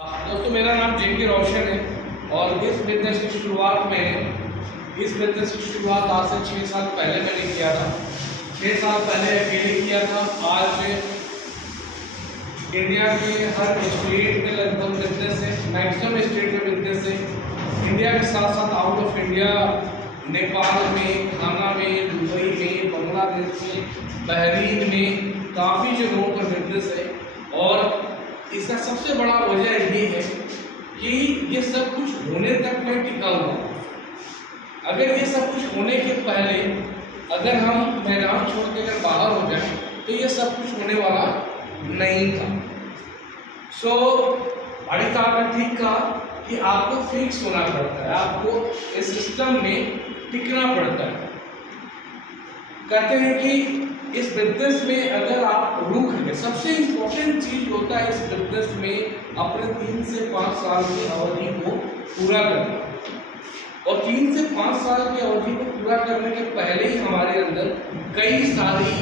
दोस्तों मेरा नाम जेके रोशन है और इस बिजनेस की शुरुआत आज से 6 साल पहले मैंने किया था। 6 साल पहले अकेले किया था। आज इंडिया के हर स्टेट में लगभग बिजनेस है, मैक्सिमम स्टेट में बिजनेस है। इंडिया के साथ साथ आउट ऑफ इंडिया नेपाल में, घाना में, दुबई में, बांग्लादेश में, बहरीन में काफ़ी जगहों पर बिजनेस है। और इसका सबसे बड़ा वजह ये है कि ये सब कुछ होने तक मैं टिका हुआ। अगर ये सब कुछ होने के पहले अगर हम मैदान छोड़ के अगर बाहर हो जाए तो ये सब कुछ होने वाला नहीं था। भाई साहब ने ठीक कहा कि आपको फिक्स होना पड़ता है, आपको इस सिस्टम में टिकना पड़ता है। कहते हैं कि इस बिजनेस में अगर आप रुक गए, सबसे इम्पोर्टेंट चीज होता है इस बिजनेस में अपने 3 से 5 साल की अवधि को पूरा करना। और 3 से 5 साल की अवधि को पूरा करने के पहले ही हमारे अंदर कई सारी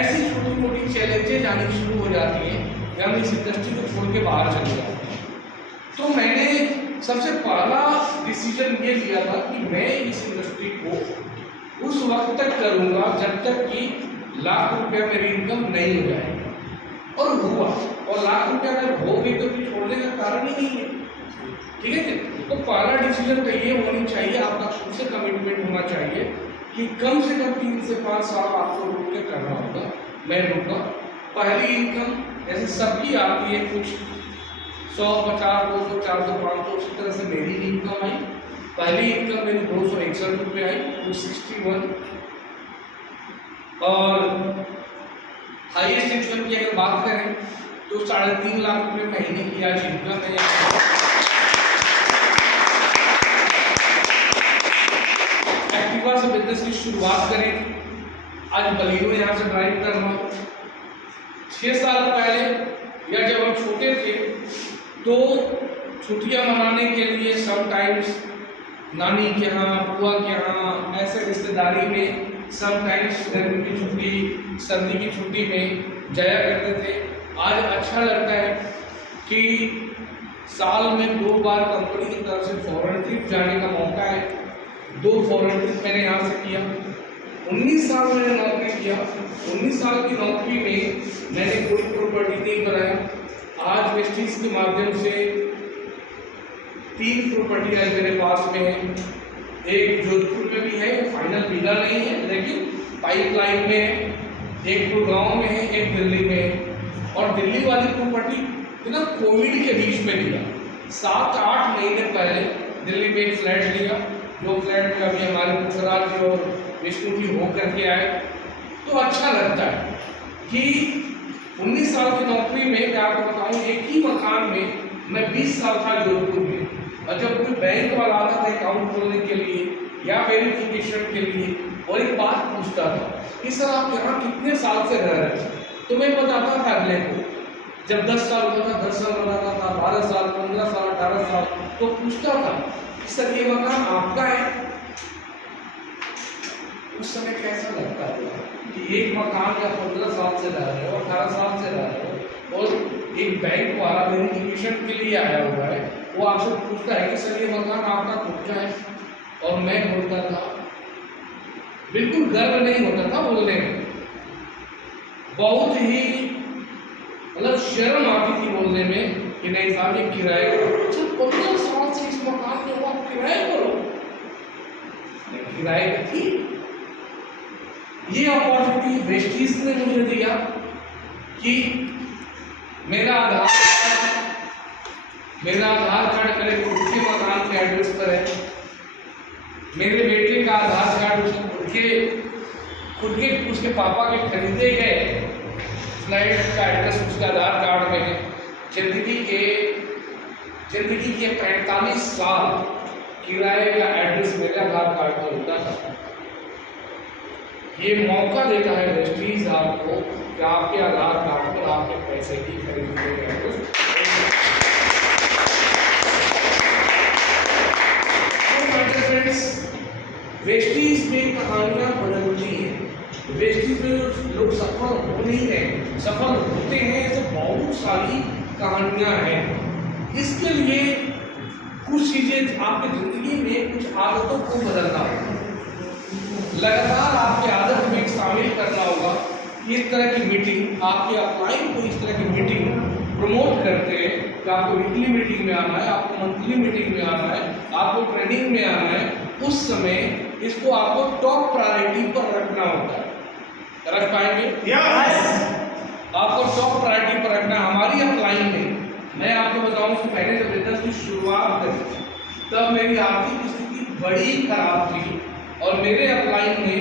ऐसी छोटी मोटी चैलेंजेज आनी शुरू हो जाती हैं कि हम इस इंडस्ट्री को छोड़ के बाहर चले जाते हैं। तो मैंने सबसे पहला डिसीजन ये लिया था कि मैं इस इंडस्ट्री को उस वक्त तक करूंगा जब तक कि लाख रुपया मेरी इनकम नहीं हो जाएगी। और हुआ, और लाख रुपया अगर हो गई तो फिर छोड़ने का कारण ही नहीं है। ठीक है जी। तो पहला डिसीजन तो ये होनी चाहिए, आपका खुद से कमिटमेंट होना चाहिए कि कम से कम 3 से 5 साल आपको रुक के करना होगा। मैं रुका, पहली इनकम जैसे सबकी आती है, कुछ 100, 50, 200, 400, 500, उसी तरह से मेरी इनकम आई। पहली इनकम मेरी 261 रुपये आई, 261। और हाईएस्ट इनकम की अगर बात करें तो 3.5 लाख रुपये महीने की आज इनकम है। एक्टिवा से बिजनेस की शुरुआत करें, आज बलीनो यहाँ से ड्राइव कर रहा हूँ। 6 साल पहले या जब हम छोटे थे तो छुट्टियाँ मनाने के लिए समटाइम्स नानी के यहाँ, बुआ के यहाँ, ऐसे रिश्तेदारी में समटाइम्स गर्मी की छुट्टी, सर्दी की छुट्टी में जाया करते थे। आज अच्छा लगता है कि साल में 2 बार कंपनी की तरफ से फॉरेन ट्रिप जाने का मौका है। 2 फॉरेन ट्रिप मैंने यहाँ से किया। 19 साल मैंने नौकरी किया। 19 साल की नौकरी में मैंने कोई प्रॉपर्टी नहीं बनाया। आज वेस्टीज के माध्यम से 3 प्रॉपर्टी आज मेरे पास में है। एक जोधपुर में भी है, फाइनल मिला नहीं है लेकिन पाइपलाइन में है। एक गुड़गांव में है, एक दिल्ली में है। और दिल्ली वाली प्रॉपर्टी ना कोविड के बीच में लिया। 7-8 महीने पहले दिल्ली में एक फ्लैट लिया, जो फ्लैट में अभी हमारे पुखराज जी और विष्णु जी हो करके आए। तो अच्छा लगता है कि 19 साल की नौकरी में मैं आपको बताऊँ, एक ही मकान में मैं 20 साल था जोधपुर में। और जब कोई बैंक वाला आता था अकाउंट खोलने के लिए या वेरिफिकेशन के लिए और एक बात पूछता था कि सर आप यहाँ कितने साल से रह रहे हैं, तो मैं बताता था अगले को। जब 10 साल होता था, 10 साल बताता था, 12 साल, 15 साल, 18 साल, तो पूछता था कि सर ये मकान आपका है। उस समय कैसा लगता है कि एक मकान या 15 साल से रह रहे हो, 18 साल से रह रहे हो, और एक बैंक वाला वेरिफिकेशन के लिए आया हुआ है, वो आपसे पूछता है कि सर ये मकान आपका खुद का है। और मैं बोलता था, बिल्कुल गर्व नहीं होता था बोलने में, बहुत ही मतलब शर्म आती थी बोलने में कि नहीं साहब ये किराए करो। 15 साल से इस मकान में हो, आप किराए करो। किराए का थी। ये अपॉर्चुनिटी वेस्टीज ने मुझे दिया कि मेरा आधार कार्ड करे खुद के मकान के एड्रेस पर है। मेरे बेटे का आधार कार्ड खुद के उसके पापा के खरीदे गए फ्लैट का एड्रेस उसके आधार कार्ड में है। जिंदगी के 45 साल किराए का एड्रेस मेरे आधार कार्ड पर होता था। ये मौका देता है वेस्टीज आपको कि आपके आधार कार्ड पर आपके पैसे की खरीदने के एड्रेस। वेस्टीज में कहानियां बदलती हैं। वेस्टीज में लोग सफल हो नहीं रहे, सफल होते हैं, तो बहुत सारी कहानियां हैं। इसके लिए कुछ चीजें आपकी जिंदगी में कुछ आदतों को बदलना होगा, लगातार आपकी आदत में शामिल करना होगा। इस तरह की मीटिंग, आपके अपलाइन को इस तरह की मीटिंग प्रमोट करते हैं कि आपको वीकली मीटिंग में आना है, आपको मंथली मीटिंग में आना है, आपको ट्रेनिंग में आना है, उस समय इसको आपको टॉप प्रायोरिटी पर रखना होता है। रख पाएंगे? आपको टॉप प्रायोरिटी पर रखना। हमारी अपलाइन में मैं आपको बताऊं कि मैंने जब बिजनेस की शुरुआत करी तब मेरी आर्थिक स्थिति बड़ी खराब थी और मेरे अपलाइन ने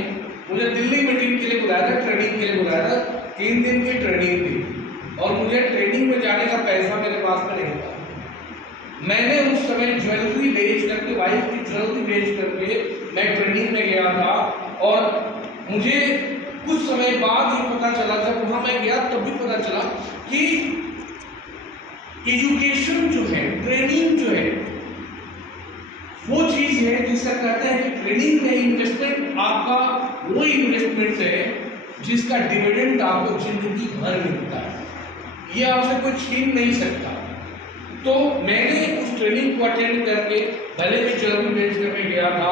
मुझे दिल्ली मीटिंग के लिए बुलाया था, ट्रेनिंग के लिए बुलाया था। 3 दिन की ट्रेनिंग थी और मुझे ट्रेनिंग में जाने का पैसा मेरे पास में नहीं था। मैंने उस समय ज्वेलरी बेच करके, वाइफ की ज्वेलरी बेच करके मैं ट्रेनिंग में गया था और मुझे कुछ समय बाद ही पता चला, जब वहाँ मैं गया तब भी पता चला कि एजुकेशन जो है, ट्रेनिंग जो है, वो चीज है जिसका कहते हैं कि ट्रेनिंग में इन्वेस्टमेंट आपका वो इन्वेस्टमेंट है जिसका डिविडेंड आपको जिंदगी भर मिलता है, ये आपसे कोई छीन नहीं सकता। तो मैंने उस ट्रेनिंग को अटेंड करके, भले भी ज्वेलरी बेच कर मैं गया था,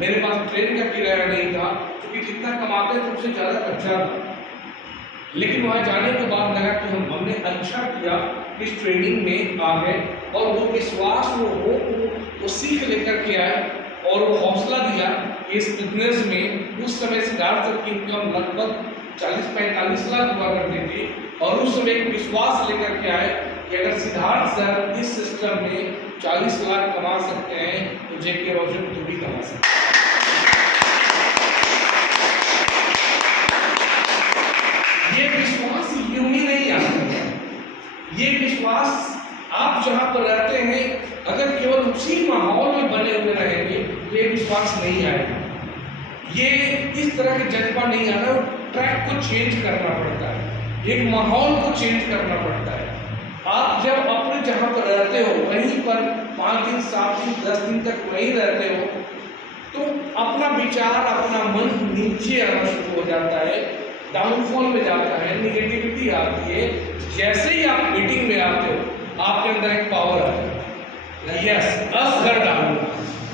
मेरे पास ट्रेन का किराया नहीं था क्योंकि जितना कमाते थे उससे ज़्यादा खर्चा था, लेकिन वहाँ जाने के बाद लगा कि हमने अच्छा किया इस ट्रेनिंग में आ गए और वो विश्वास, वो सीख लेकर के आए और वो हौसला दिया कि इस बिजनेस में उस समय सिद्धार्थ सर की इनकम लगभग 40-45 लाख हुआ करती थी और उस समय एक विश्वास लेकर के आए कि अगर सिद्धार्थ सर इस सिस्टम में 40 लाख कमा सकते हैं तो जेके रोशन तो भी कमा सकते हैं। ये विश्वास यूं ही नहीं आता, ये विश्वास आप जहां पर रहते हैं अगर केवल उसी माहौल में बने हुए रहेंगे तो ये विश्वास नहीं आएगा, ये इस तरह के जज्बा नहीं आना। ट्रैक को चेंज करना पड़ता है, एक माहौल को चेंज करना पड़ता है। आप जब अपने जहां पर रहते हो वहीं पर 5 दिन 7 दिन 10 दिन तक वहीं रहते हो तो अपना विचार, अपना मन नीचे आना शुरू हो जाता है, डाउनफॉल में जाता है, निगेटिविटी आती है। जैसे ही आप मीटिंग में आते हो आपके अंदर एक पावर आता है, यस, अब कर डालूंगा।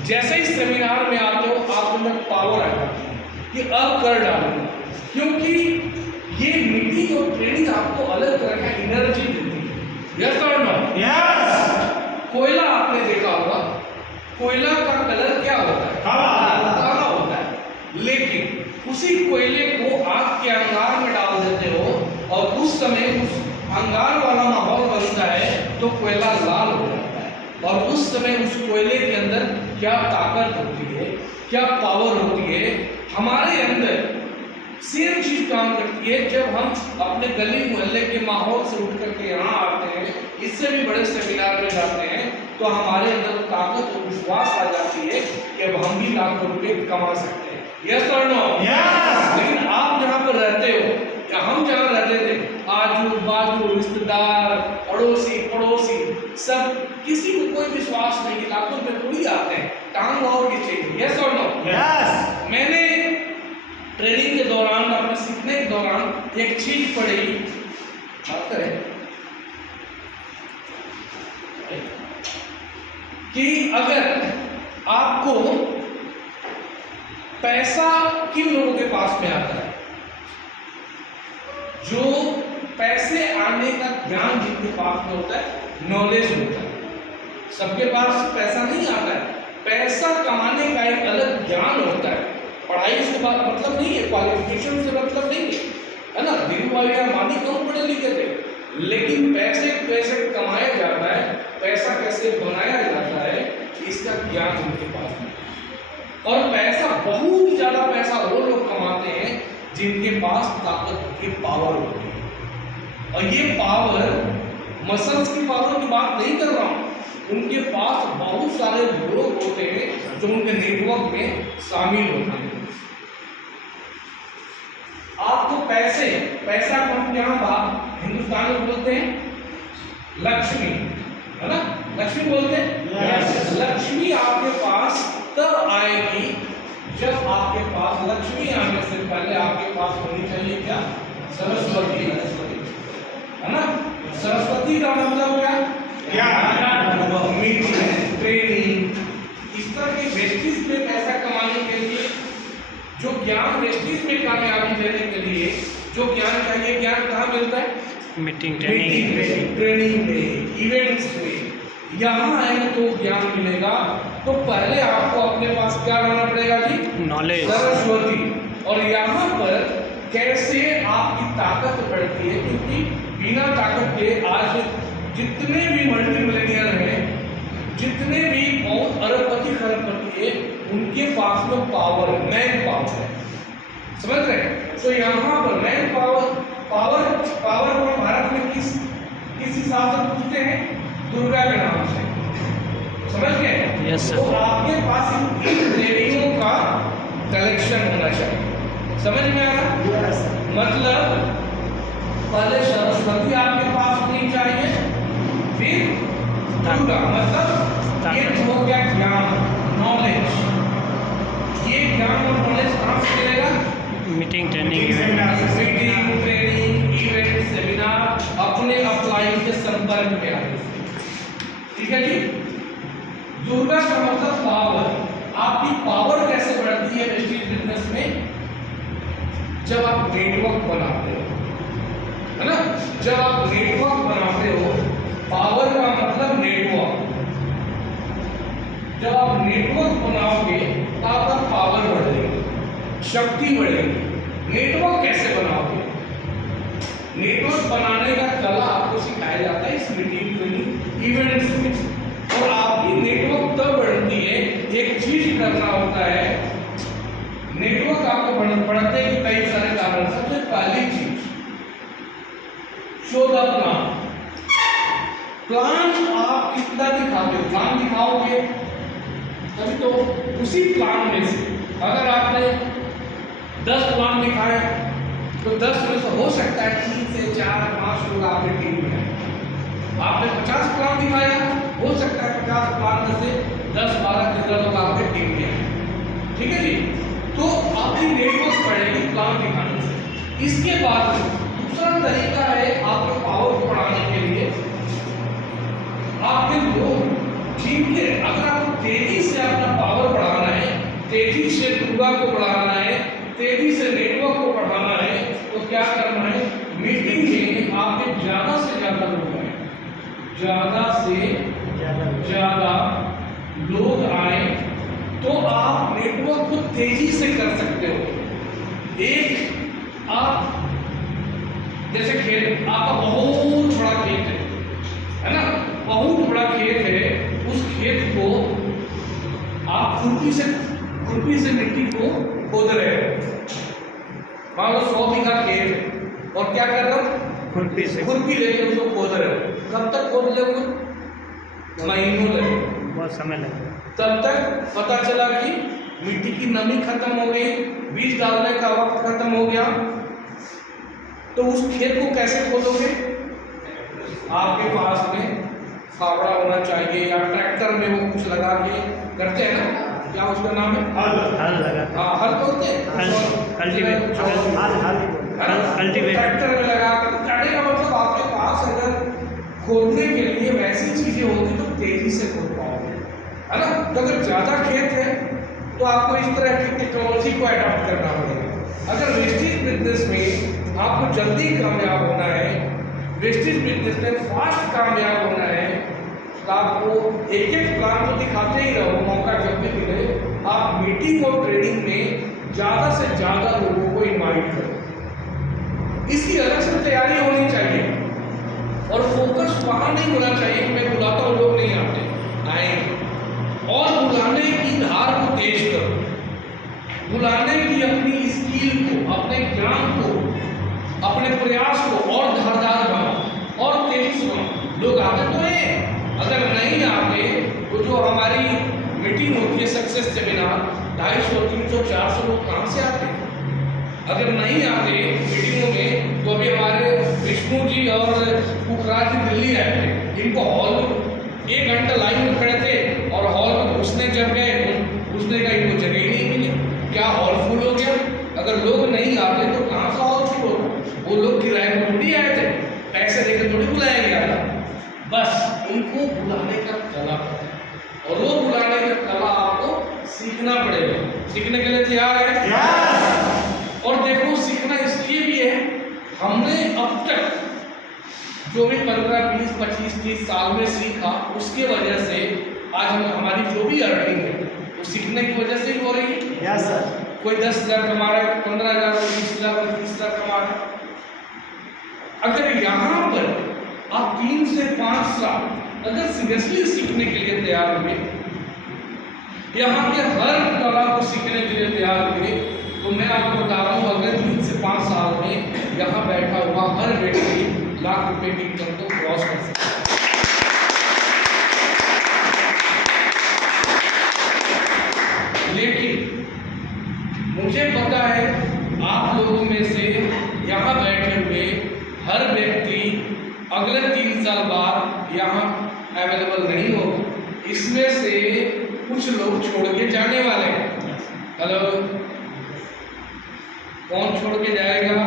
जैसे ही सेमिनार में आते हो आपके अंदर पावर आ जाती है कि अब कर डालूंगा, क्योंकि ये मीटिंग और ट्रेनिंग आपको अलग तरह का एनर्जी देती है। यस और नो? यस। कोयला आपने देखा होगा, कोयला का कलर क्या होता है? काला होता है, लेकिन उसी कोयले को आग के अंगार में डाल देते हो और उस समय उस अंगार वाला माहौल बनता है तो कोयला लाल हो जाता है और उस समय उस कोयले के अंदर क्या ताकत होती है, क्या पावर होती है। हमारे अंदर सेम चीज काम करती है जब हम अपने गली मोहल्ले के माहौल से उठ करके यहाँ आते हैं, इससे भी बड़े सेमिनार में जाते हैं तो हमारे अंदर ताकत और विश्वास आ जाती है कि अब हम भी लाखों रुपए कमा सकते हैं। यस और नो? यस। लेकिन आप जहाँ पर रहते हो या हम जहाँ रहते थे, आजू बाजू रिश्तेदार, अड़ोसी पड़ोसी सब, किसी को कोई विश्वास नहीं कि लाखों रुपए थोड़ी आते हैं, टांग और की चाहिए। यस और नो? यस। मैंने ट्रेनिंग के दौरान, अपने सीखने के दौरान एक चीज पढ़ी, बात करें कि अगर आपको पैसा किन लोगों के पास में आता है, जो पैसे आने का ज्ञान जिनके पास में होता है, नॉलेज होता है। सबके पास पैसा नहीं आता है, पैसा कमाने का एक अलग ज्ञान होता है। पढ़ाई से बात मतलब नहीं है, क्वालिफिकेशन से मतलब नहीं है ना। धीरूभाई अंबानी कौन पढ़े लिखे थे, लेकिन पैसे कैसे कमाया जाता है, पैसा कैसे बनाया जाता है, इसका ज्ञान उनके पास है। और पैसा, बहुत ज्यादा पैसा वो लोग कमाते हैं जिनके पास ताकत की पावर होती है। और ये पावर, मसल्स की पावर की बात नहीं कर रहा हूं, उनके पास बहुत सारे लोग होते हैं जो उनके नेटवर्क में शामिल होते हैं। आपको पैसे, पैसा को हम यहाँ हिंदुस्तान में बोलते हैं लक्ष्मी, है ना, लक्ष्मी बोलते हैं। yes. लक्ष्मी आपके पास तब आएगी जब आपके पास, लक्ष्मी आने से पहले आपके पास होनी चाहिए क्या? सरस्वती, है ना। सरस्वती का मतलब क्या? ज्ञान वेस्टीज में कामयाबी लेने के लिए जो ज्ञान चाहिए, ज्ञान कहाँ मिलता है? मीटिंग ट्रेनिंग ट्रेनिंग में, इवेंट्स में। यहाँ आएंगे तो ज्ञान मिलेगा। तो पहले आपको अपने पास क्या लाना पड़ेगा जी? नॉलेज, सरस्वती। और यहाँ पर कैसे आपकी ताकत बढ़ती है, क्योंकि बिना ताकत के आज जितने भी मल्टी मिलियनियर हैं, जितने भी बहुत अरबपति खरबपति है, उनके पास में पावर, मैन पावर है। समझ रहे हैं? तो यहाँ पर मैन पावर को भारत में किस हिसाब से पूछते हैं? दुर्गा के नाम से। समझ गए? Yes sir. तो आपके पास इन देवियों का कलेक्शन होना चाहिए। समझ में आ रहा? मतलब पहले सरस्वती आपके पास होनी चाहिए, फिर दुर्गा। मतलब ये हो गया ज्ञान, नॉलेज। ये ज्ञान और नॉलेज कहाँ से मिलेगा? Meeting training event, meeting training event seminar अपने अपलाइन के संपर्क में आने से। ठीक है जी। दुर्गा का मतलब पावर। आपकी पावर कैसे बढ़ती है वेस्टीज बिजनेस में? जब आप नेटवर्क बनाते हो, है ना? जब आप नेटवर्क बनाते हो, पावर का मतलब नेटवर्क। जब आप नेटवर्क बनाओगे तो आपका पावर बढ़ेगी, शक्ति बढ़ेगी। नेटवर्क कैसे बनाओगे? नेटवर्क बनाने का कला आपको सिखाया जाता है इस मीटिंग ट्रेनिंग इवेंट्स में। और आपकी नेटवर्क तब बढ़ती है, एक चीज करना होता है। नेटवर्क आपको बढ़ते हैं कई सारे कारण। सबसे पहली चीज, शो द प्लान। प्लान आप कितना दिखाते हो? प्लान दिखाओगे तभी तो उसी प्लान में से अगर आपने 10 प्लान दिखाए तो 10 में से हो सकता है 3 से 4 5 लोग आपकी टीम में आए। आपने 50 प्लान दिखाया, हो सकता है 50 प्लान में से 10 12 15 लोग आपके टीम में आए। ठीक है जी। तो आपकी नेटवर्क बढ़ेगी प्लान दिखाने से। इसके बाद दूसरा तरीका है आपके पावर को बढ़ाने के लिए। आपके लोग जिनके, अगर आपको तेजी से अपना पावर बढ़ाना है, तेजी से दुर्गा को बढ़ाना है, तेजी से नेटवर्क को बढ़ाना है, तो क्या करना है? मीटिंग में आपके ज्यादा से ज्यादा लोग आए, ज्यादा से ज्यादा लोग आए तो आप नेटवर्क को तेजी से कर सकते हो। एक आप जैसे खेत, आपका बहुत बड़ा खेत है ना? बहुत बड़ा खेत है। उस खेत को आप खुरपी से मिट्टी को खोद रहे हो। मान लो 100 बीघा खेत है और क्या कर रहे हो? खुरपी लेके उसको खोद रहे हो। कब तक खोद लोगे? महीनों लगे, बहुत समय लगेगा। तब तक पता चला कि मिट्टी की नमी खत्म हो गई, बीज डालने का वक्त खत्म हो गया। तो उस खेत को कैसे खोदोगे? आपके पास में फावड़ा होना चाहिए या ट्रैक्टर में वो कुछ लगा के करते हैं ना, क्या उसका नाम है? हल लगा। हाँ, हल बोलते हैं। ट्रैक्टर में लगा कर काटने का मतलब आपके पास अगर खोदने के लिए वैसी चीजें होती तो तेजी से खोद पाओगे, है ना? तो अगर ज्यादा खेत है तो आपको इस तरह की टेक्नोलॉजी को अडॉप्ट करना पड़ेगा। अगर वेस्टेज बिजनेस में आपको जल्दी कामयाब होना है, वेस्टेज बिजनेस में फास्ट कामयाब होना है, तो आपको एक एक प्लान को दिखाते ही रहो। मौका जब भी मिले आप मीटिंग और ट्रेनिंग में ज़्यादा से ज़्यादा लोगों को इन्वाइट करो। इसकी अलग से तैयारी होनी चाहिए और फोकस वहाँ नहीं होना चाहिए कि मैं बुलाता हूँ लोग नहीं आते, आएंगे। और बुलाने की धार को तेज करो, बुलाने की अपनी स्किल को, अपने ज्ञान को, अपने प्रयास को और धारदार बनाओ और तेजी से बनाओ। लोग आते तो हैं, अगर नहीं आते तो जो हमारी मीटिंग होती है सक्सेस सेमिनार, 250 300 400 लोग कहाँ से आते हैं? अगर नहीं आते मीटिंगों में तो अभी हमारे विष्णु जी और पुखराज जी दिल्ली आए थे। इनको हॉल में 1 घंटा लाइन में खड़े थे और हॉल में घुसने जब गए तो घुसने का इनको जगह ही नहीं मिली। क्या हॉल फुल हो गया? अगर लोग नहीं आते तो कहाँ से हॉल फुल होगा? वो लोग किराए पर थोड़ी आए थे, पैसे देकर थोड़ी बुलाया गया था। बस उनको बुलाने का कला और वो बुलाने का कला आपको सीखना पड़ेगा। सीखने के लिए तैयार है? हमने अब तक जो भी 15, 20, 25, 30 साल में सीखा, उसके वजह से आज हमारी जो भी अर्निंग है वो सीखने की वजह से ही हो रही है। Yes sir. कोई 10,000 कमा रहा है, 15,000, 20,000, 30,000 कमा रहा है। अगर यहाँ पर आप 3 से 5 साल अगर सीरियसली सीखने के लिए तैयार हुए, यहाँ के हर कला को सीखने के लिए तैयार हुए, तो मैं आपको बता रहा हूँ अगर 3 से 5 साल में यहाँ बैठा हुआ हर व्यक्ति लाख रुपए की इनकम को क्रॉस कर सकता है। लेकिन मुझे पता है आप लोगों में से यहाँ बैठे हुए हर व्यक्ति अगले 3 साल बाद यहाँ अवेलेबल नहीं होगा। इसमें से कुछ लोग छोड़ के जाने वाले हैं। हेलो, कौन छोड़ के जाएगा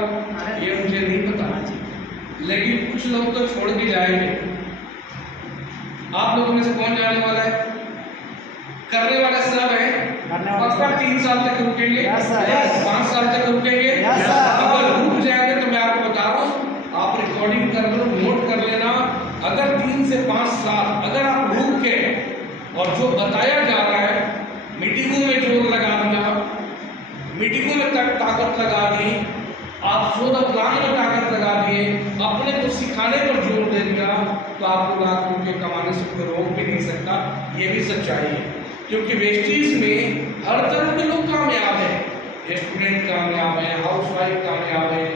ये मुझे नहीं पता, लेकिन कुछ लोग तो छोड़ के जाएंगे। आप लोगों में से कौन जाने वाला है? करने वाले सब है। पक्का 3 साल तक रुकेंगे, 5 साल तक रुकेंगे। अगर रुक जाएंगे तो मैं आपको बता रहा हूँ, आप रिकॉर्डिंग कर लो, नोट कर लेना। अगर 3 से 5 साल अगर आप रुक के और जो बताया जा रहा है, मीटिंगों में जोर लगा दिया, मीटिंगों में तक ताकत लगा दी, आप शोध प्लान में ताकत लगा दिए, अपने को सिखाने पर जोर दे दिया, तो आपको लाख रुपये कमाने से कोई रोक भी नहीं सकता। ये भी सच्चाई है, क्योंकि वेस्टीज में हर तरह के लोग कामयाब हैं। स्टूडेंट कामयाब है, हाउसवाइफ कामयाब है,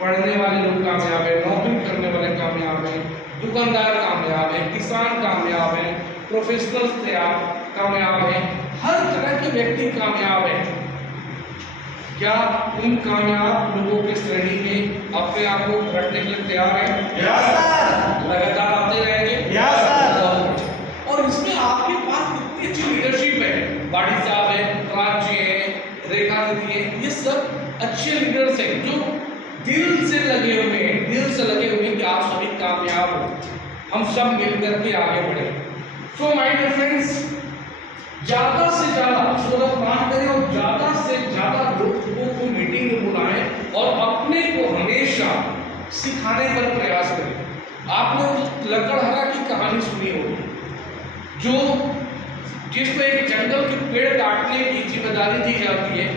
पढ़ने वाले लोग कामयाब है, नौकरी करने वाले कामयाब है, दुकानदार कामयाब है, किसान कामयाब है, प्रोफेशनल्स कामयाब है, हर तरह के व्यक्ति कामयाब है। क्या उन कामयाब लोगों के श्रेणी में अपने आप को रखने के लिए तैयार है? Yes sir. लगातार आते रहेंगे? Yes sir. और इसमें आपके पास कितनी अच्छी लीडरशिप है। बाड़ी साहब है, राज जी है, रेखा दीदी है, ये सब अच्छे लीडर्स हैं जो दिल से लगे हुए हैं, दिल से लगे हुए हैं कि आप सभी कामयाब हो, हम सब मिलकर के आगे बढ़े। सो माय डियर फ्रेंड्स, ज़्यादा से ज़्यादा सोलर प्लान करें और ज़्यादा से ज़्यादा लोगों को मीटिंग में बुलाएं और अपने को हमेशा सिखाने पर प्रयास करें। आपने लकड़हारा की कहानी सुनी होगी, जो जिसमें एक जंगल के पेड़ काटने की जिम्मेदारी दी जाती है।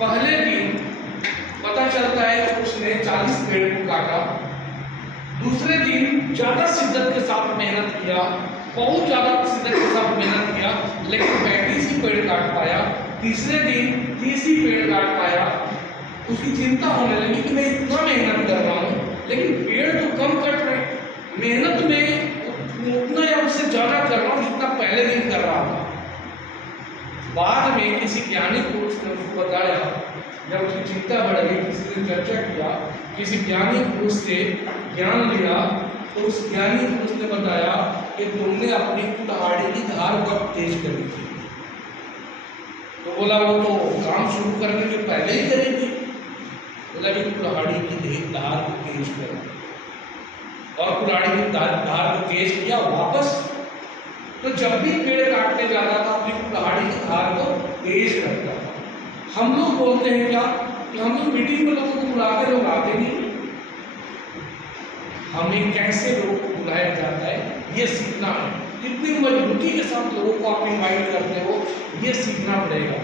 पहले दिन पता चलता है कि उसने 40 पेड़ को काटा। दूसरे दिन ज़्यादा शिद्दत के साथ मेहनत किया, बहुत ज़्यादा शिद्दत के साथ मेहनत किया, लेकिन 35 ही पेड़ काट पाया। तीसरे दिन 30 ही पेड़ काट पाया। उसकी चिंता होने लगी कि मैं इतना मेहनत कर रहा हूँ, लेकिन पेड़ तो कम कट रहे, मेहनत में उतना या उससे ज़्यादा कर रहा हूँ जितना पहले दिन कर रहा था। बाद में किसी ज्ञानी पुरुष ने उसको बताया, जब उसकी चिंता बढ़ गई, किसी ने चर्चा किया, किसी ज्ञानी पुरुष से ज्ञान लिया, तो उस ज्ञानी पुरुष ने बताया कि तुमने अपनी कुल्हाड़ी की धार कब तेज करी थी? तो बोला वो तो काम शुरू करने के पहले ही करी थी। बोला कि कुल्हाड़ी की धार को तेज करो, और कुल्हाड़ी की धार को तेज किया वापस। तो जब भी पेड़ काटने जाता था अपनी कुल्हाड़ी की धार को तेज करता था। हम लोग बोलते हैं क्या कि हम लोग मीटिंग में लोगों को बुलाते, लोग आते नहीं। हमें कैसे लोगों को बुलाया जाता है ये सीखना है। कितनी मजबूती के साथ लोगों को आप इन्वाइट करते हो ये सीखना पड़ेगा।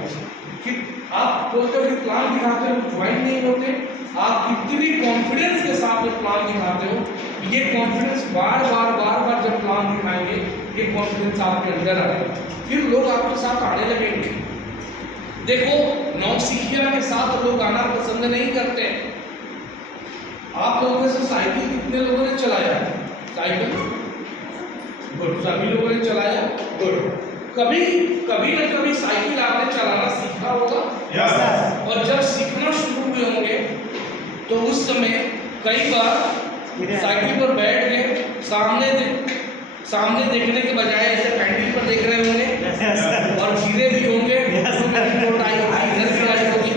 कि आप बोलते हो कि प्लान दिखाते हो, ज्वाइन नहीं होते। आप कितनी कॉन्फिडेंस के साथ में प्लान दिखाते हो, ये कॉन्फिडेंस बार बार जब प्लान दिखाएंगे, ये कॉन्फिडेंस आपके अंदर आएगा, फिर लोग आपके साथ आने लगेंगे। देखो, नौसिखिया के साथ लोग आना पसंद नहीं करते। आप लोगों में से साइकिल कितने लोगों ने चलाया? साइकिल गुड, सभी लोगों ने चलाया, गुड। कभी न कभी साइकिल आपने चलाना सीखा होगा। Yes sir. और जब सीखना शुरू हुए होंगे तो उस समय कई बार साइकिल पर बैठ के सामने देखने के बजाय ऐसे पैंडल पर देख रहे होंगे, और गिरे भी होंगे, चोट आई होगी, इधर भी आई होगी।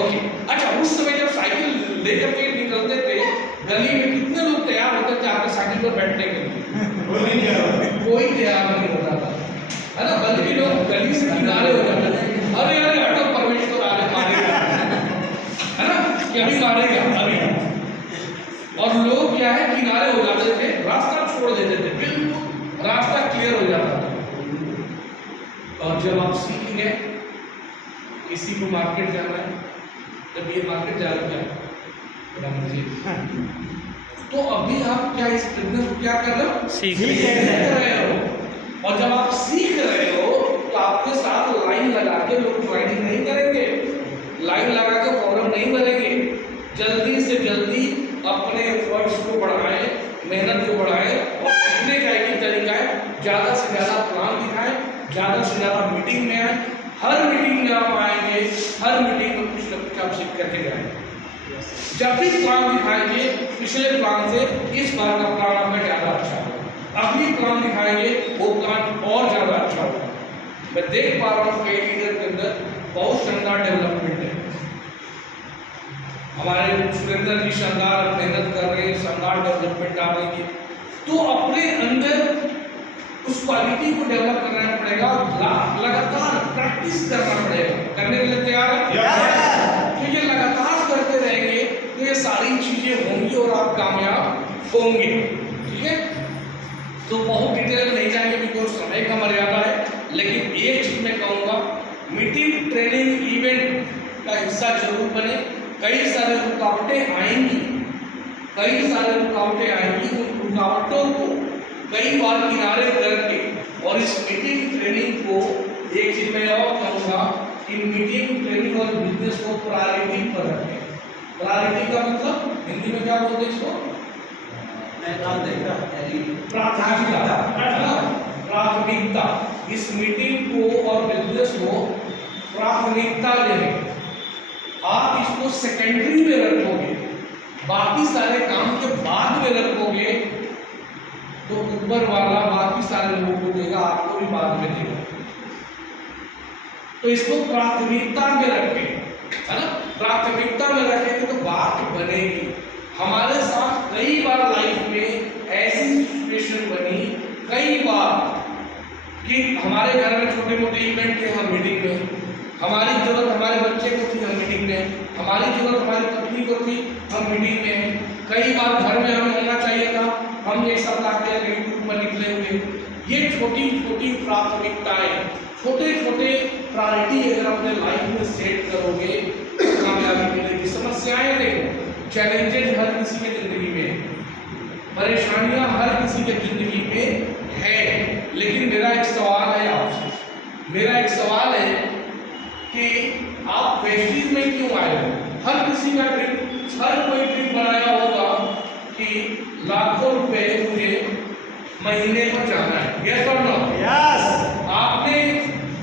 ओके, अच्छा, उस समय जब साइकिल लेकर के निकलते थे गली में, कितने लोग तैयार होते थे आपके साइकिल पर बैठने के लिए? कोई तैयार नहीं होता था, है ना। बल्कि लोग गली से किनारे हो जाते थे, अरे हटो, परमेश्वर आ रहे, मारेगा, है ना, कि अभी मारेगा, जब आप सीखेंगे, किसी को मार्केट जाना है, जब ये मार्केट जा रहा है तो अभी आप क्या इस बिजनेस को क्या कर रहे हो, सीख रहे हो। और जब आप सीख रहे हो तो आपके साथ लाइन लगा के लोग ज्वाइनिंग नहीं करेंगे, लाइन लगा के फॉर्म नहीं भरेंगे। जल्दी से जल्दी अपने एफर्ट्स को बढ़ाएं, मेहनत को बढ़ाएं और सीखने का एक ही तरीका है, ज़्यादा से ज़्यादा प्लान दिखाएं, ज़्यादा से ज़्यादा मीटिंग में आए। हर मीटिंग में आप आएंगे, हर मीटिंग में कुछ न कुछ आप सीख करके जाएंगे। जब भी प्लान दिखाएंगे, पिछले प्लान से इस बार का प्लान आपका ज़्यादा अच्छा होगा, अगली प्लान दिखाएंगे वो प्लान और ज़्यादा अच्छा होगा। मैं देख पा रहा हूँ कई लीडर के अंदर बहुत शानदार डेवलपमेंट है। हमारे सुरेंद्र जी शानदार मेहनत कर रहे हैं, शानदार डेवलपमेंट आ रही है। तो अपने अंदर उस क्वालिटी को डेवलप करना पड़ेगा, लगातार प्रैक्टिस करना पड़ेगा। करने के लिए तैयार है? तो ये लगातार करते रहेंगे तो ये सारी चीजें होंगी और आप कामयाब होंगे। ठीक है, तो बहुत डिटेल में नहीं जाएंगे क्योंकि समय का मर्यादा है, लेकिन एक चीज मैं कहूँगा, मीटिंग ट्रेनिंग इवेंट का हिस्सा जरूर बने। कई सारे रुकावटें आएंगी, कई सारे रुकावटें आएंगी, उन रुकावटों को कई बार किनारे करके और इस मीटिंग ट्रेनिंग को, एक चीज मैं और कहूँगा कि मीटिंग ट्रेनिंग और बिजनेस को प्रायोरिटी पर रखें। प्रायोरिटी का मतलब हिंदी में क्या बोलते हैं इसको? प्राथमिकता। इस मीटिंग को और बिजनेस को प्राथमिकता दें। आप इसको सेकेंडरी में रखोगे, बाकी सारे काम के बाद में रखोगे तो ऊपर वाला बाकी सारे लोगों को देगा, आपको भी बाद में देगा। तो इसको प्राथमिकता में रखें, है ना? प्राथमिकता में रखेंगे तो बात बनेगी। हमारे साथ कई बार लाइफ में ऐसी सिचुएशन बनी, कई बार कि हमारे घर में छोटे मोटे इवेंट थे, हम मीटिंग में, हमारी जरूरत हमारे बच्चे को थी, हम मीटिंग में, हमारी जरूरत हमारी पत्नी को थी, हम मीटिंग में। कई बार घर में हमें होना चाहिए था, हम एक सप्ताह के यूट्यूब पर निकले हुए। ये छोटी छोटी प्राथमिकताएं, छोटे छोटे प्रायोरिटी अगर अपने लाइफ में सेट करोगे तो कामयाबी मिलेगी। समस्याएं देखो, चैलेंजेस हर किसी के जिंदगी में, परेशानियां हर किसी के जिंदगी में है, लेकिन मेरा एक सवाल है आपसे, मेरा एक सवाल है कि आप वेस्टेज में क्यों आए हो? हर किसी का ड्रीम, हर कोई ड्रीम बनाया होगा कि लाखों रुपए मुझे महीने पर जाना है, यस और नो? यस। आपने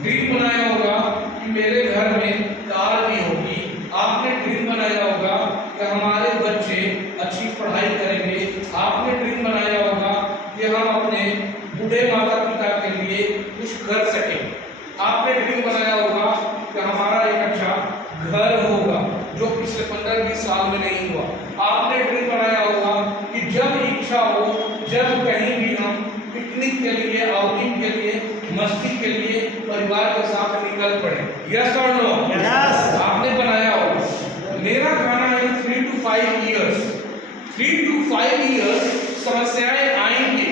ड्रीम बनाया होगा कि मेरे घर में कार भी होगी, आपने ड्रीम बनाया होगा कि हमारे बच्चे अच्छी पढ़ाई करेंगे, आपने ड्रीम बनाया होगा कि हम अपने बूढ़े माता पिता के लिए कुछ कर सकें, आपने ड्रीम बनाया होगा कि हमारा एक अच्छा घर होगा जो पिछले 15-20 साल में नहीं हुआ, आपने ड्रीम बनाया होगा कि जब इच्छा हो, जब कहीं भी हम पिकनिक के लिए, आउटिंग के लिए, मस्ती के लिए परिवार के साथ निकल पड़े, यस और नो? यस। आपने बनाया होगा। मेरा कहना है 3 to 5 years, 3 to 5 years समस्याएं आएंगी,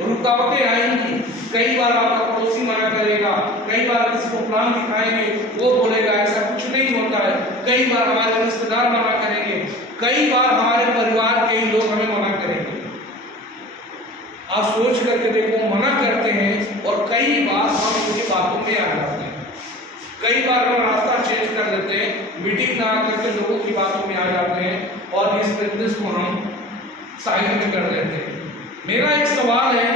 रुकावटें आएंगी। कई बार आपका पड़ोसी मना करेगा, कई बार किसी को प्लान दिखाएंगे, वो बोलेगा ऐसा कुछ नहीं होता है, कई बार हमारे रिश्तेदार मना करेंगे, कई बार हमारे परिवार के ही लोग हमें मना करेंगे। आप सोच करके देखो, मना करते हैं और कई बार हम उनकी बातों में आ जाते हैं, कई बार हम रास्ता चेंज कर देते हैं, मीटिंग ना करके लोगों की बातों में आ जाते हैं और इस बिजनेस को हम साइड में कर देते हैं। मेरा एक सवाल है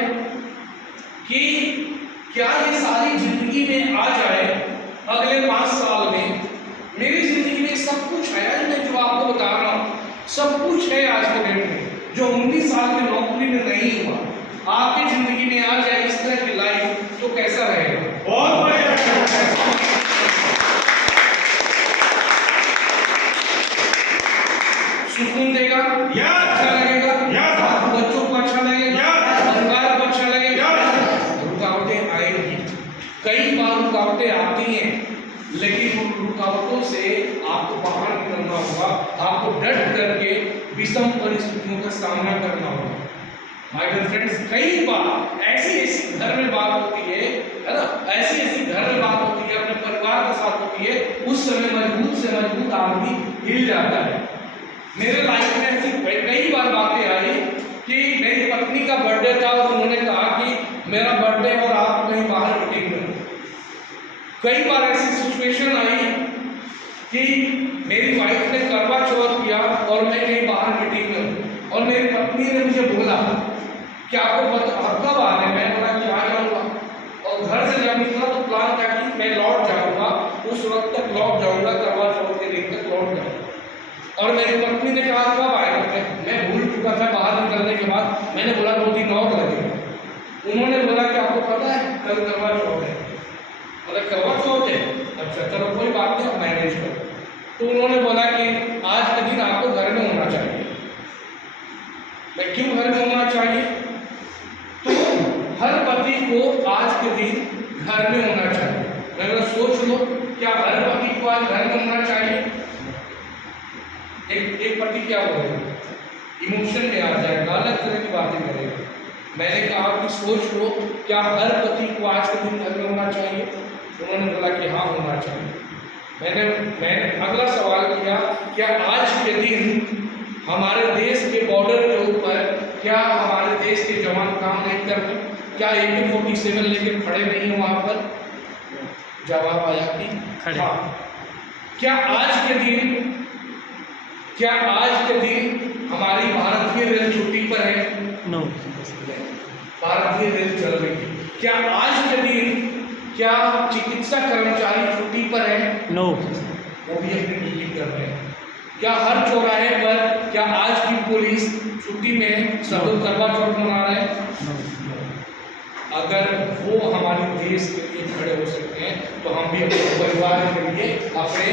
कि क्या ये सारी जिंदगी में आ जाए अगले 5 साल में? मेरी जिंदगी में सब कुछ है, मैं जो आपको बता रहा हूँ सब कुछ है आज के डेट में, जो 19 साल में नौकरी में नहीं हुआ, आपकी जिंदगी में आ जाए इस तरह की लाइफ तो कैसा रहेगा? बहुत बढ़िया। सुकून देगा, अच्छा लगेगा, बच्चों को अच्छा लगेगा, परिवार को अच्छा लगेगा। रुकावटें आएंगी, कई बार रुकावटें आती हैं, लेकिन उन रुकावटों से आपको बाहर निकलना होगा, आपको डट करके विषम परिस्थितियों का सामना करना होगा। माय डियर फ्रेंड्स, कई बार ऐसी घर में बात होती है ना, ऐसी ऐसी घर में बात होती है, अपने परिवार के साथ होती है, उस समय मजबूत से मजबूत आदमी हिल जाता है। मेरे लाइफ में ऐसी कई बार बातें आई कि मेरी पत्नी का बर्थडे था और उन्होंने कहा कि मेरा बर्थडे और आप कहीं बाहर मीटिंग में हो। कई बार ऐसी सिचुएशन आई कि मेरी वाइफ ने करवा चौथ किया और मैं कहीं बाहर मीटिंग में हूँ और मेरी पत्नी ने मुझे बोला कि आपको आप कब आ रहे हैं? मैं बोला कि आ जाऊँगा। और घर से जब निकला तो प्लान था कि मैं लौट जाऊँगा, उस वक्त तक लौट जाऊँगा, करवा चौथ के दिन तक लौट जाऊँगा। और मेरी पत्नी ने कहा कब आएगा? मैं भूल चुका था। बाहर निकलने के बाद मैंने बोला 2 दिन और लगेगा। उन्होंने बोला कि आपको पता है कल करवा चौथ है? मतलब करवा चौथ है? अच्छा चलो कोई बात नहीं, मैनेज करो। तो उन्होंने बोला कि आज के दिन आपको घर में होना चाहिए। मैं क्यों घर में होना चाहिए? तो हर पति को आज के दिन घर में होना चाहिए। मैं सोच लो, क्या हर पति को आज घर में होना चाहिए? एक पति क्या बोलेगा? इमोशन में आ जाएगा, अलग तरह की बातें करेगा। मैंने कहा कि सोच लो, क्या हर पति को आज के दिन घर में होना चाहिए? उन्होंने बोला कि हाँ होना चाहिए। मैंने अगला सवाल किया, क्या आज के दिन हमारे देश के बॉर्डर के ऊपर क्या हमारे देश के जवान काम नहीं कर रहे? क्या AK-47 लेकर खड़े नहीं है वहां पर? जवाब आया कि हाँ। क्या आज के दिन हमारी भारतीय रेल छुट्टी पर है? नो। भारतीय रेल चल रही है। क्या आज के दिन क्या चिकित्सा कर्मचारी छुट्टी पर है? नो। वो भी अपनी ड्यूटी कर रहे हैं। क्या हर चौराहे पर क्या आज की पुलिस छुट्टी में है? सब लोग करवा चौथ मना रहे हैं। अगर वो हमारे देश के लिए खड़े हो सकते हैं तो हम भी अपने परिवार के लिए अपने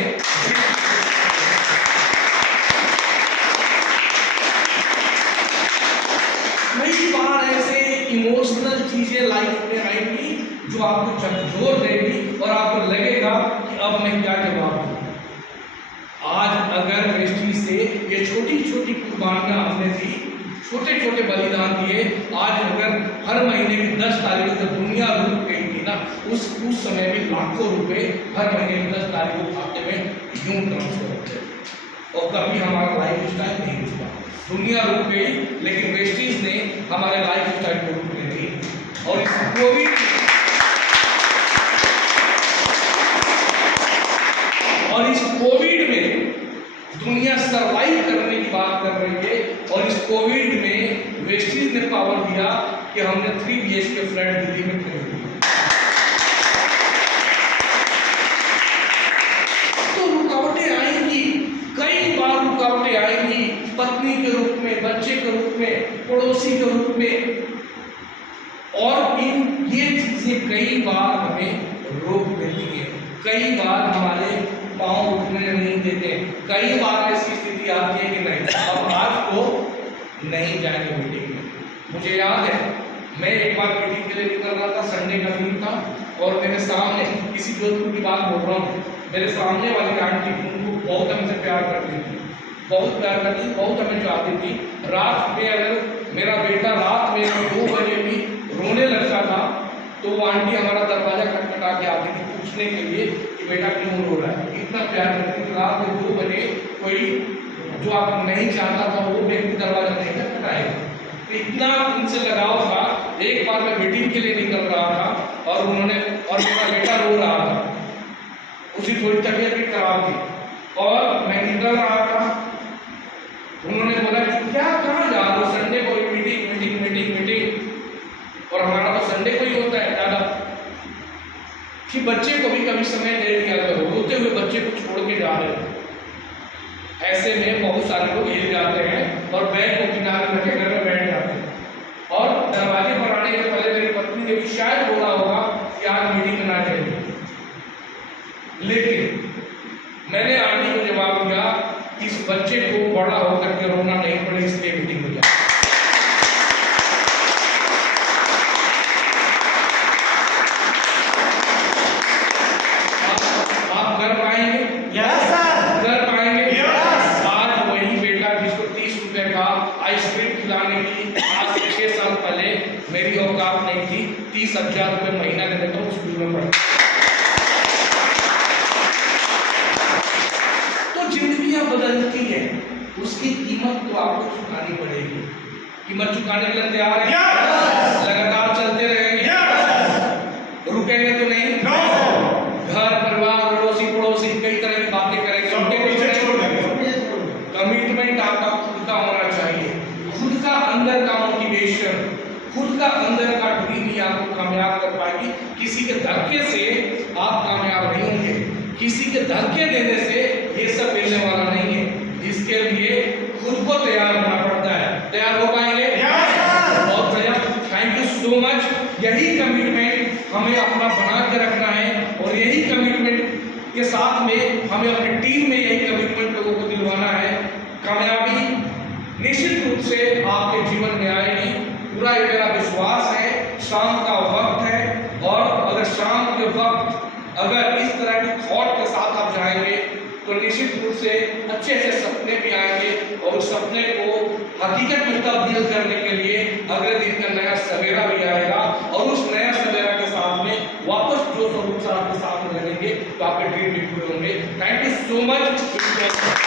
कई बार ऐसे इमोशनल चीजें लाइफ में आएंगी जो आपको झकझोर देगी और आपको लगेगा कि अब मैं क्या जवाब दूं। आज अगर दृष्टि से ये छोटी छोटी कुर्बानियां हमने दी, छोटे छोटे बलिदान दिए, आज अगर हर महीने की 10 तारीख को जब दुनिया रुक गई थी ना, उस समय भी लाखों रुपए हर महीने की 10 तारीख को खाते में यूं ट्रांसफर होते थे और कभी हमारा लाइफ स्टाइल नहीं रुका। दुनिया रुक गई लेकिन वेस्टीज ने हमारे लाइफ स्टाइल को रुकने दी। और इस कोविड में दुनिया सरवाइव करने की बात कर रही है और इस कोविड में वेस्टीज ने पावर दिया कि हमने 3 BHK फ्लैट दिल्ली में खरीद लिया। तो रुकावटें आएंगी, कई बार रुकावटें आएंगी, पत्नी के रूप में, बच्चे के रूप में, पड़ोसी के रूप में। और ये चीजें कई बार हमें रोक देती है, कई बार हमारे पाँव उठने नहीं देते, कई बार ऐसी स्थिति आती है कि नहीं अब आज तो नहीं जाएंगे मीटिंग में। मुझे याद है मैं एक बार मीटिंग के लिए निकल रहा था, संडे का दिन था और मेरे सामने किसी जोधपुर की बात बोल रहा हूँ, मेरे सामने वाली आंटी उनको बहुत हमसे प्यार करती थी, बहुत प्यार करती थी, बहुत हमें चाहती थी। रात में अगर मेरा बेटा रात में 2 बजे भी रोने लगता था तो वो आंटी हमारा दरवाजा खटखटा के आती थी पूछने के लिए कि बेटा क्यों रो रहा है। इतना प्यार करती थी। रात में 2 बजे कोई जो आप नहीं चाहता था वो व्यक्ति दरवाजा नहीं खटखटाएगा। तो इतना उनसे लगाव था। एक बार मैं मीटिंग के लिए निकल रहा था और मेरा बेटा रो रहा था, उसकी थोड़ी तबीयत भी खराब थी और मैं निकल रहा था। उन्होंने बोला कि क्या कहाँ जा रहे हो? संडे को मीटिंग मीटिंग मीटिंग मीटिंग, और हमारा तो संडे को ही होता है दादा, कि बच्चे को भी कभी समय दे दिया करो, रोते हुए बच्चे को छोड़ के जा रहे हो। ऐसे में बहुत सारे लोग हिल जाते हैं और बैग को किनारे रखे घर में बैठ जाते हैं और दरवाजे पर आने के पहले मेरी पत्नी ने भी शायद बोला होगा कि आज मीटिंग में ना जाइए, लेकिन मैंने आंटी को जवाब दिया कि इस बच्चे को बड़ा होकर के रोना नहीं पड़े इसलिए मीटिंग में जाए। आप कर पाएंगे? Yes sir. कर पाएंगे? यस। आज वही बेटा जिसको 30 रुपए का आइसक्रीम खिलाने की आज से 6 साल पहले मेरी औकात नहीं थी, 30,000 रुपये महीना का देता हूँ स्कूल में पढ़ा। तो जिंदगियां बदलती है, उसकी कीमत तो आपको चुकानी पड़ेगी। कीमत चुकाने के लिए तैयार है? लगातार चलते रहेंगे, रुकेंगे तो नहीं। घर परिवार अड़ोसी पड़ोसी कई तरह की बातें करेंगे, कमिटमेंट आपका खुद का होना चाहिए, खुद का अंदर का मोटिवेशन, खुद का अंदर का ड्रीम ही आपको कामयाब कर पाएगी। किसी के धक्के से आप कामयाब नहीं होंगे, किसी के धक्के देने से ये सब मिलने वाला नहीं है। इसके लिए खुद को तैयार होना पड़ता है। तैयार हो पाएंगे? बहुत बढ़िया, थैंक यू सो मच। यही कमिटमेंट हमें अपना बना के रखना है और यही कमिटमेंट के साथ में हमें अपनी टीम में यही कमिटमेंट लोगों को दिलवाना है। कामयाबी निश्चित रूप से आपके जीवन में आएगी, पूरा ये मेरा विश्वास है। शाम का वक्त है और अगर शाम के वक्त अगर इस तरह की थॉट के साथ आप जाएंगे तो निश्चित रूप से अच्छे से सपने भी आएंगे और उस सपने को हकीकत में तब्दील करने के लिए अगले दिन का नया सवेरा भी आएगा और उस नया सवेरा के साथ में वापस जो स्वरूप से आपके साथ में लगेंगे तो आपके ड्रीम भी पूरे होंगे। Thank you so much.